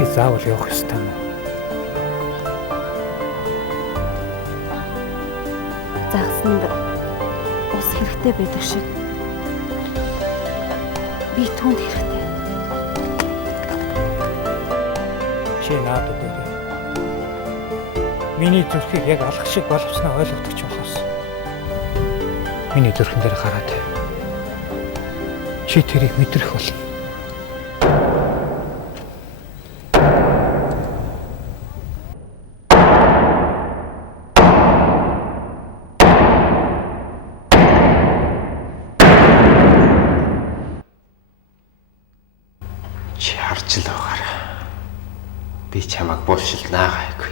Чи заавал явах ёстой юм уу? Загсанд ус хэрэгтэй байдаг шиг би түүнд хэрэгтэй. Чи наад өгөөрэй. Миний зүрхийг яг алах шиг боловсноо ойлгодог ч болохоос. Миний зүрхэн дээр гараад. Чи тэрийг мэдрэх болно. Чи харж л байгаарай. Би чамайг булшилнаа гайгүй.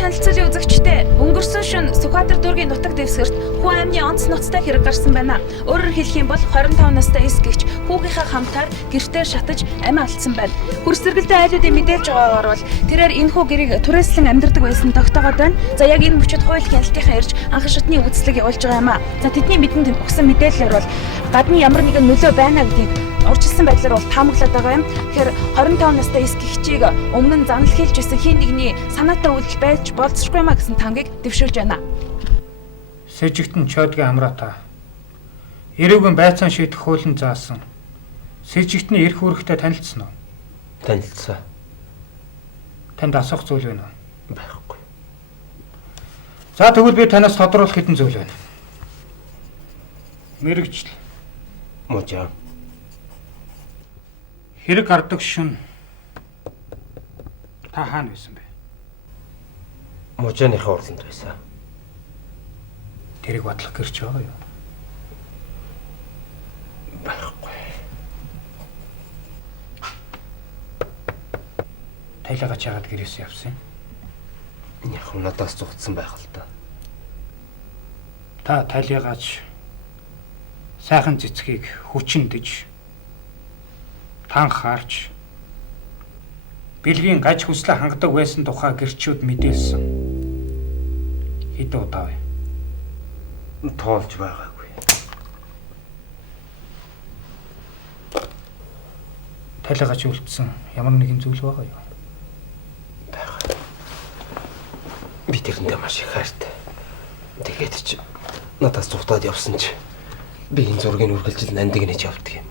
Танилцуулын үзэгчтэй өнгөрсөн шөнө Сүхбаатар дүүргийн нутаг дэвсгэрт хүн амны онц ноцтой хэрэг гарсан байна. Өөрөөр хэлэх юм бол 25 настай эс гэгч хүүгийнхаа хамтаар гэртээр шатаж амиа алдсан байна. Хөрс зэрэгэлдээ айлуудын мэдээлж байгаагаар бол тэрээр энэ хүү гэрийг түрээслэн амьдардаг байсан тогтоогод байна. За яг энэ мөчөд хууль хяналтынхаа ирж анх шатны үйлчлэг явуулж байгаа юм а. За тэдний бидэнд өгсөн мэдээлэлээр бол гадны ямар нэгэн нөлөө байна гэдгийг урьдчилсан байдлаар бол таамаглаад байгаа юм. Тэгэхээр 25 настай эс гэгчийг өмнө нь занал хийлж байсан хин нэгний санаатай үйлдэл байж болцсохгүй маа гэсэн тамгыг дэвшүүлж байна. Сэжигтэн чойдгийн амраата. Эрүүгэн байцаан шийдэх хуулин заасан. Сэжигтний эрх үүрэгтэй танилцсан уу? Танилцсан. Танд асуух зүйл байна уу? Байхгүй. За тэгвэл би танаас тодруулах хэдэн зүйл байна. Мэргэжил. Можоо. Хэрэг гардаг шүн. Та хаана байсан бэ? Можооныхаа урланд байсан. Тэрийг бодлох гэрч байгаа юу? Байхгүй. Тайлгач яагаад гэрээс явсан юм? Яг надаас зугтсан байх л та. Та тайлгач сайхан цэцгийг хүчиндэж танхаарч бэлгийн гаж хүслэ хангадаг байсан тухай гэрчүүд мэдээлсэн. Хэд удаа вэ? Тоолж байгаагүй. Тайлгач үлдсэн ямар нэгэн зүйл байгаа юу? Бага. Би тэрэндээ маш их хайртай. Тэгээд ч надаас зугтаад явсан ч би энэ зургийг үргэлжил нандин гэж явдаг юм.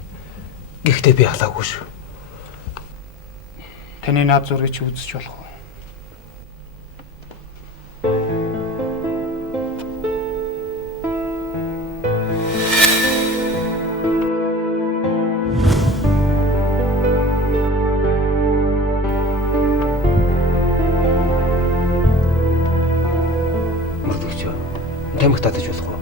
Гэхдээ би халаагүй шүү. Таны наад зургийг чи үзэж болох уу? Мөрдөгч. Тамхи татаж болох уу?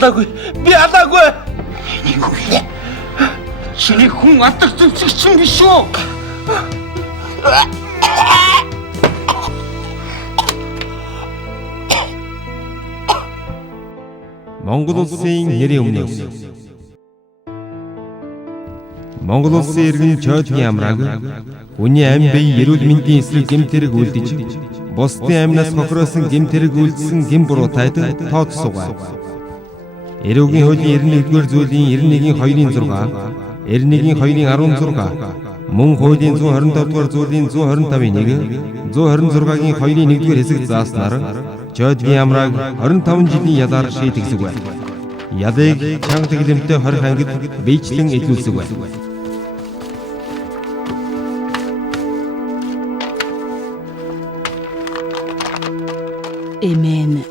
Би алаагүй. Юу вэ? Чиний хүн алдар зүсгч юм биш үү? Монгол улсын нэрийн өмнөөс Монгол улсын иргэн чойдгийн амрааг хүний амь бие эрүүл мэндийн эсрэг гэмтэрэг үлдэж бусдын амнаас хохироосон гэмтэрэг үлдсэн гэм буруутайд тооцсугаа. Эрүүгийн хуулийн 91-р зүйлийн 91-ийн 2-ын 6, 91-ийн 2-ын 16, мөн хуулийн 125-р зүйлийн 125-ийн 1, 126-гийн 2-ын 1-р хэсэг зааснаар чойдгийн амрааг 25 жилийн ялаар шийдэгсэг байна. Ялыг чанга тэглэмтэй 20 ангид биечлэн илүүлсэг байна. Эмээн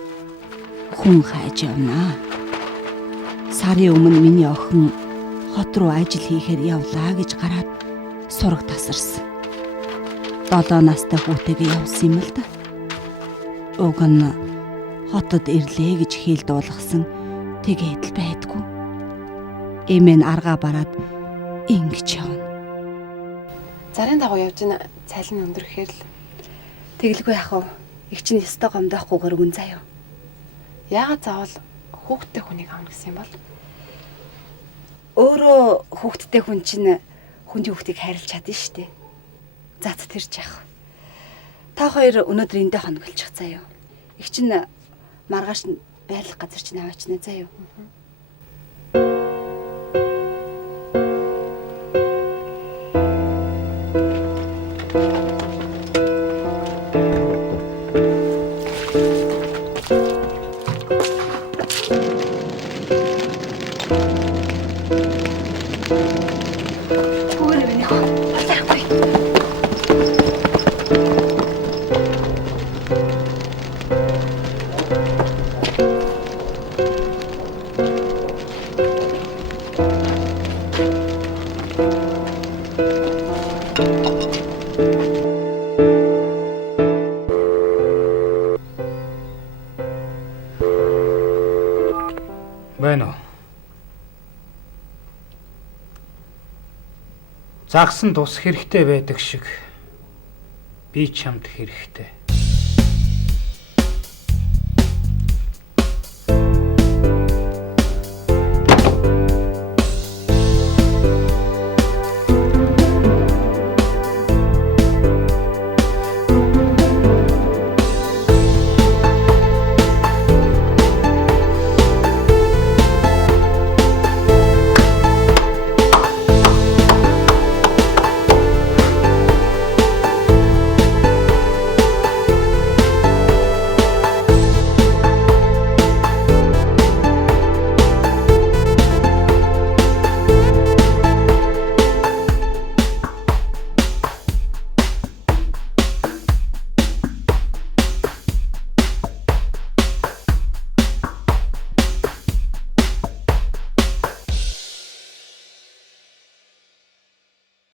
хүн хайж явнаа. Сарын өмнө миний охин хот руу ажил хийхээр явлаа гэж гараад сураг тасарсан. 7 настай хүүтэйгээ явсан юм л да. Уг нь хотод ирлээ гэж хэл дуулгасан тэгээд л байдгүй. Эмээ аргаа бараад ингэж явна. Зарын дагуу явж ин цалин өндөрөхээр л тэглгүй яах вэ? Их чинь ёстой гомдохгүйгээр өгөн заяа. Яагаад заавал хүүхдтэй хүнийг авна гэсэн юм бол? Өөрөө хүүхдтэй хүн чинь хүндийн хүүхдийг хайрлаж чадна шүү дээ. Зат тэрч яах вэ? Та хоёр өнөөдөр эндээ хоногөлчих заяа. Их чинь маргааш нь байрлах газар чинь аваачна заяа. Байна уу? Загсан тус хэрэгтэй байдаг шиг би чамд хэрэгтэй.